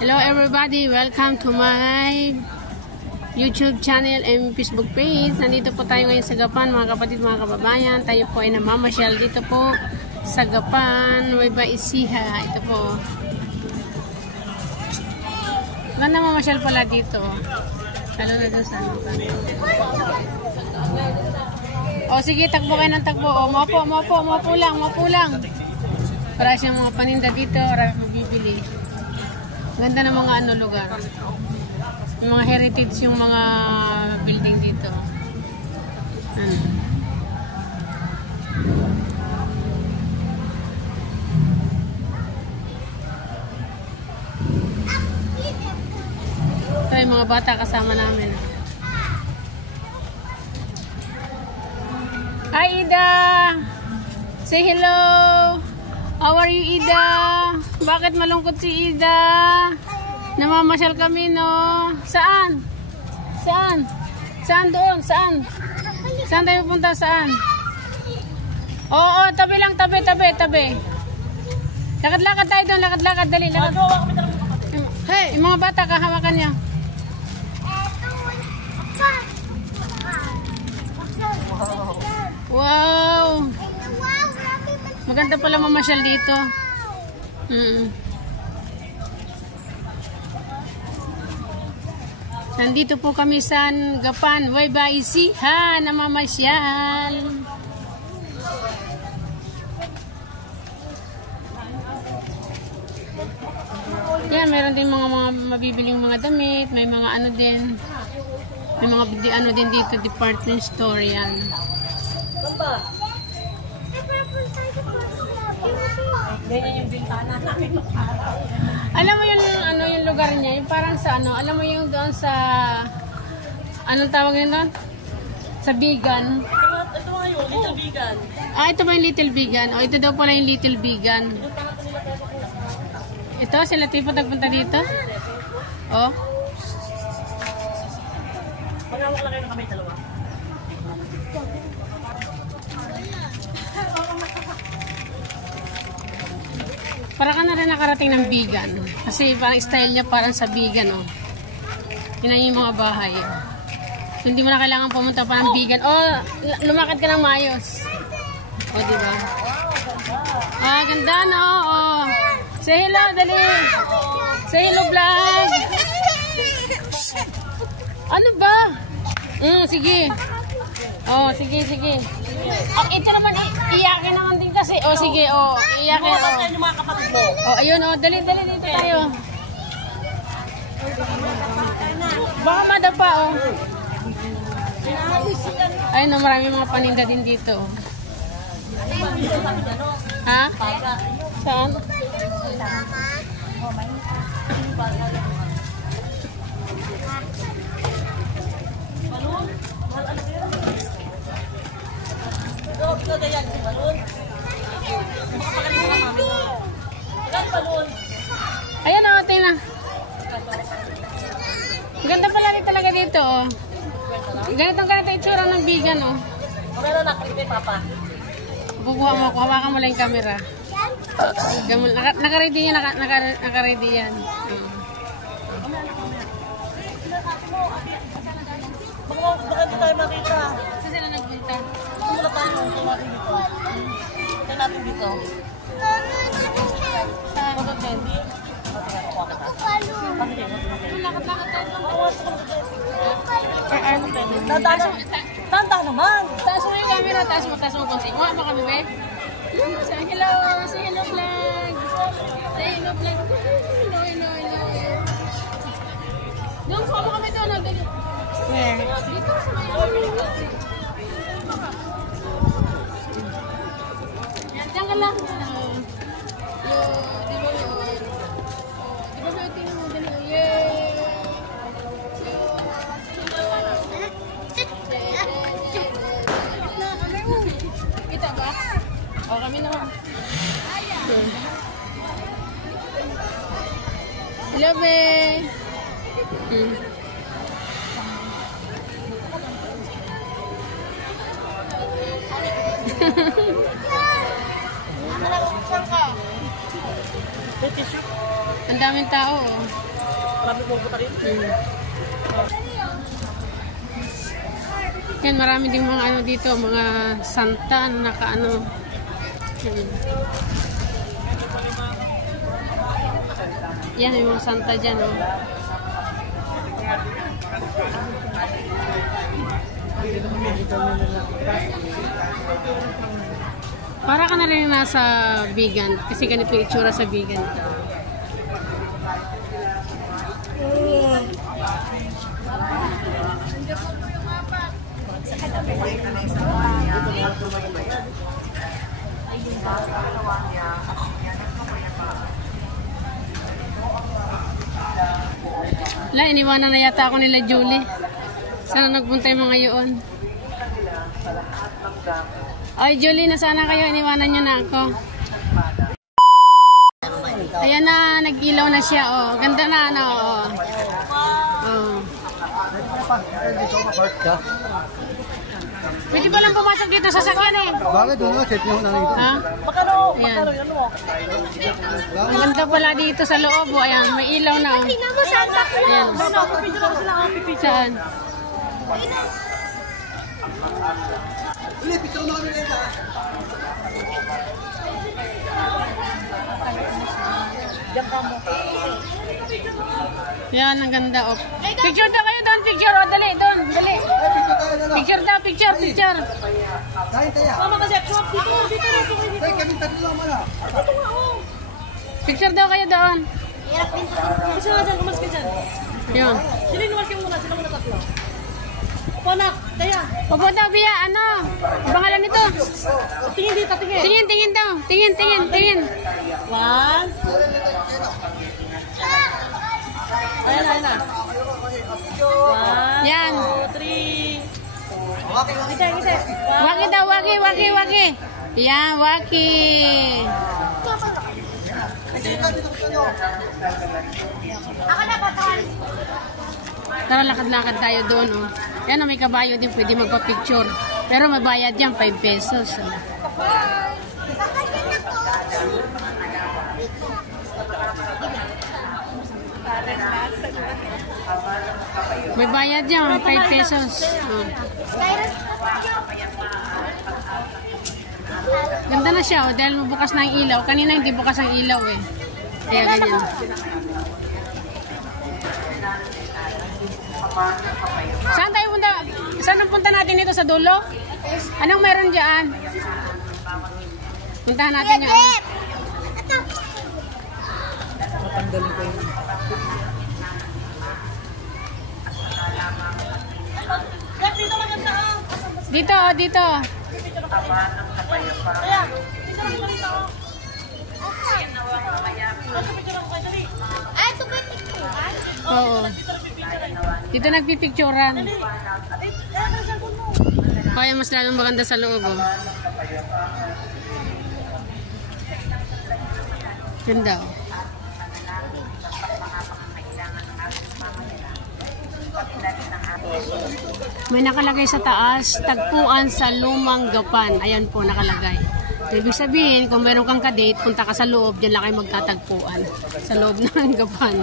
Hello everybody, welcome to my YouTube channel and Facebook page. Nandito po tayo ngayon sa Gapan, mga kapatid, mga kababayan. Tayo po ay namamasyal dito po sa Gapan, Nueva Ecija. Ito po. Ganda mamasyal pala dito. Lalo na doon sa O sige, takbo kayo ng takbo. O, maupo lang. Para siyang mga paninda dito, para mabibili. Ganda ng mga lugar. Yung mga heritage, yung mga building dito. Ito yung mga bata kasama namin. Hi Ida! Say hello! How are you, Ida? Bakit malungkot si Ida? Namamasyal kami, no? Saan? Saan doon? Saan tayo punta? Saan? Oo, tabi lang, tabi. Lakad-lakad tayo doon, lakad-lakad, dali, lakad. Hey, yung mga bata, kahawakan niya. Wow! Maganda pala mamasyal dito. Nandito po kami sa Gapan, Nueva Ecija, namamasyal. Yan, meron din mga mabibiling mga damit, may mga din. May mga din dito, department store yan. Yung bintana namin. Alam mo yung lugar niya, yung parang sa alam mo yung doon sa anong tawag yun doon? Sa Bigan. Ito nga yun, Little Bigan. Ito ba yung Little Bigan? O ito daw pala yung Little Bigan. Ito, sila tipo nagpunta dito? Oh. Pag-awak lang kayo ng kamay dalawa. Para ka na rin nakarating ng Bigan. Kasi parang style niya parang sa Bigan, oh. Yun yung mga bahay. So, hindi mo na kailangan pumunta pa ng Bigan. Oh, lumakad ka ng maayos. Oh, diba? Ah, ganda, no? Oh. Say hello, dali. Say hello, vlog. Ano ba? Sige. Oh, sige. Oh, ito naman, iyakin naman din kasi. Oh, sige, oh, iyakin. Yung mga kapatid mo. Oh, ayun, oh, dali dito tayo. Baka madapa, oh. Ayun, oh, marami mga paninda din dito. Ha? Saan? Ayan o, tingnan. Ganda pala rin talaga dito, oh. Ganito itsura ng Bigan, oh. Meron na kami, Papa. Bubuha mo ako, hawakan mo lang yung camera. Naka-ready yan, naka-ready yan. Baka hindi tayo makita. Saan sila nagpunta? Mula tayo, ito natin dito. Ito natin dito. Ito candy. Lakad-lakad tayo. Tanda naman. Taas mo yung camera, taas mo konti. Mukha mo kami, be. Say hello vlog. Say hello vlog. Hello. Doon, kuha mo kami doon. Where? Dito sa may yan, dyan ka lang. Di ba may tingin mo dali? Yay! Kita ba? O, kami naman. Hello, be. Ang daming tao, oh. Marami mo buta rin. Yan, marami ding mga ano dito, mga santa na nakaano. Yan, yung mga santa dyan, oh. Para ka na rin nasa vegan, kasi ganito yung itsura sa vegan. Wala, iniwanan na yata ako nila Julie. Sana nagpunta yung mga yun. Ay, Julie, nasana kayo? Iniwanan nyo na ako. Ayan na, nag-ilaw na siya, oh. Ganda na, ano, oh. Oh. Pwede ba lang pumasok dito sa sakyan, eh? Bakit doon nga? Set nyo na dito. Ha? Magkano? Ayan. Magkano yan mo? Ang ganda pala dito sa loob, oh. Ayan, may ilaw na, oh. Ayan. Napapapicture ako sila kapipicture. Saan? Hindi, picture mo kami nila. Diyan ka mo. Yan, ang ganda, oh. Picture daw kayo doon, picture, oh. Dali, doon, dali. Ay, picture tayo na lang. Picture daw, picture, picture. Kain tayo. Mama kasi, dito. Ay, kami tatlo lang muna. Ito nga, oh. Picture daw kayo doon. Isa nga dyan, umas ka dyan. Yun. Sila inumas ka muna, sila muna tatlo. Opo, nak. Daya. Opo daw, Bia, ano? Ang pangalan nito? Tingin dito, tingin. Tingin, tingin daw. Tingin, tingin, tingin. 1. Ayan na. 1, Yan. 2, 3. Okay, okay. Isa. Waki daw, waki, waki, waki. Yan, waki. Tara, lakad-lakad tayo doon, oh. Yan, may kabayo din, pwede magpa-picture. Pero mabayad yan, 5 pesos. Oh. May bayad yan, 5 pesos. Oh. Ganda na siya, oh, dahil bukas na ang ilaw. Kanina hindi bukas ang ilaw, eh. Kaya ganyan. Saan tayo punta? Saan ang punta natin dito sa dulo? Anong meron dyan? Puntahan natin yun. Matanggalin ko yun. Dito maganda. Dito, oh, dito. Kaya, dito. Ay, ito ba picture? Oo. Dito nagpipicturan. Kaya mas lalong maganda sa loob, oh. Ganda, oh. May nakalagay sa taas, tagpuan sa Lumang Gapan. Ayan po nakalagay. Ibig sabihin, kung meron kang kadate, punta ka sa loob, dyan lang kayo magtatagpuan. Sa loob ng Gapan.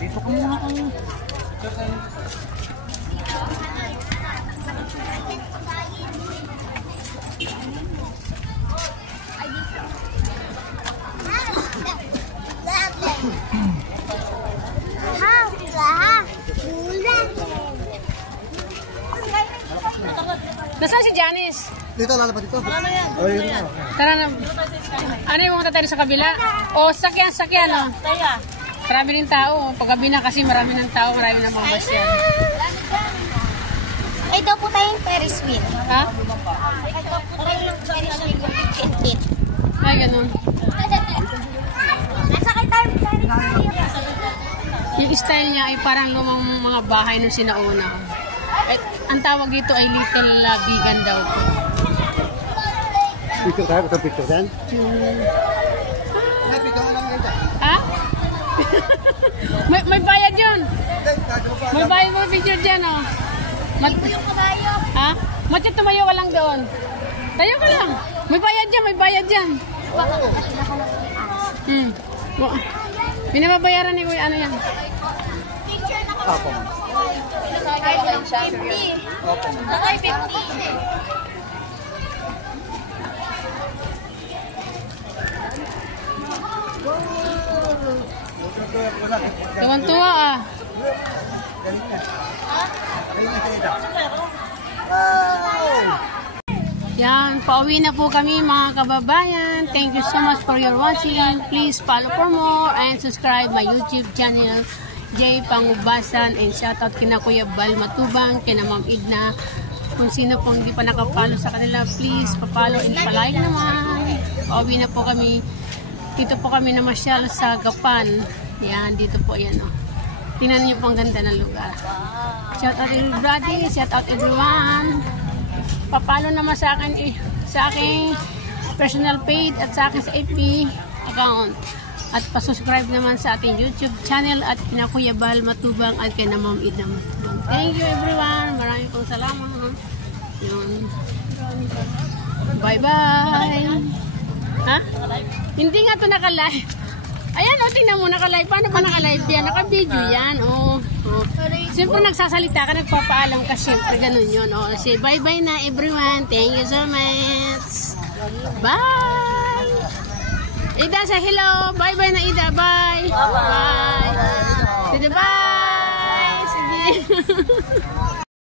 Dito ko muna kayo. Nasaan si Janice? Dito, lalabas dito. Ano yan? Oh, yun na. Tara na. Ano yung mga tayo sa kabila? O, sakyan, oh. Kaya. Marami rin tao. Paggabi na kasi marami ng tao, marami ng mga masyan. Ay, daw po tayong Ferris wheel. Ha? Ito po tayong Ferris wheel yung 15. Ay, ganun. Nasakay tayo Ferris wheel. Yung style niya ay parang lumang mga bahay nung sinauna. At ang tawag dito ay Little Bigan daw po. Picture tayo, ito picture yan. Ha? may bayad yun. May bayad mo picture dyan, oh. Yung kabayo. Ha? Matya, tumayo ka lang doon. Tayo ka lang. May bayad dyan. Binababayaran ni Kuya, ano yan? Picture na Apo. Nakay 50. Nakay 50. Tuwan-tuwa, ah. Yan, pauwi na po kami mga kababayan. Thank you so much for your watching. Please follow for more and subscribe my YouTube channel, J. Pangubasan, and shoutout kina Kuya Bal Matubang, kina Ma'am Idna. Kung sino pong hindi pa nakapalo sa kanila, please papalo and palike naman. Pauwi na po kami. Dito po kami namasyal sa Gapan. Yan, dito po yan, oh. Tingnan niyo po ang ganda ng lugar. Shout out everybody, shout out everyone. Papalo naman sa akin, sa aking personal page at sa akin sa FB account. At pasubscribe naman sa ating YouTube channel at kina Kuya Bal Matubang at kina Ma'am Idna Matubang. Thank you everyone. Maraming pong salamat. Yun. Bye-bye. Ha? Hindi nga ito naka-live. Ayan, o, tingnan mo, naka-live. Paano ba naka-live yan? Naka-video yan, o. Siyempre, nagsasalita ka, nagpapaalam ka, siyempre, ganun yun, o. Say bye-bye na, everyone. Thank you so much. Bye! Ida, say hello. Bye-bye na, Ida. Bye. Bye. Bye. Bye. Sige.